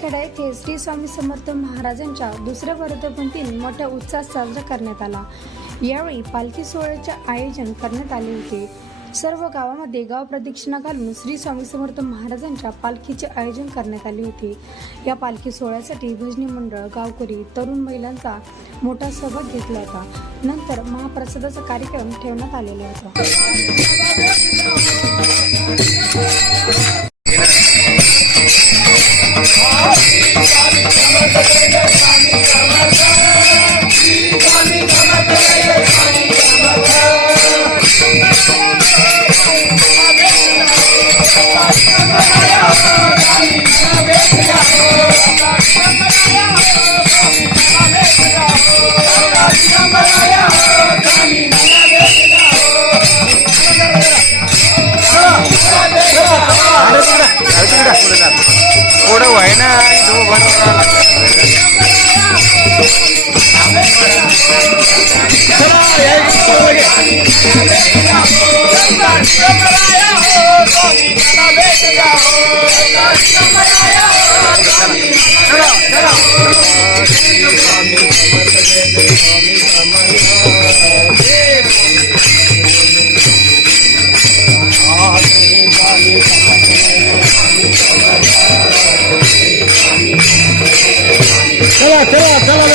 खेडा येथे श्री स्वामी समर्थ महाराजांच्या दुसऱ्या वर्धापनदिन मोठ्या उत्साहात साजरा करण्यात आला. यावेळी पालखी सोहळ्याचे आयोजन करण्यात आले होते. सर्व गावामध्ये गाव प्रदक्षिणा घालून श्री स्वामी समर्थ महाराजांच्या पालखीचे आयोजन करण्यात आले होते. या पालखी सोहळ्यासाठी भजनी मंडळ गावकरी तरुण महिलांचा मोठा सहभाग घेतला होता. नंतर महाप्रसादाचा कार्यक्रम ठेवण्यात आलेला होता. पुढं व्हाय ना तू Olha lá, olha.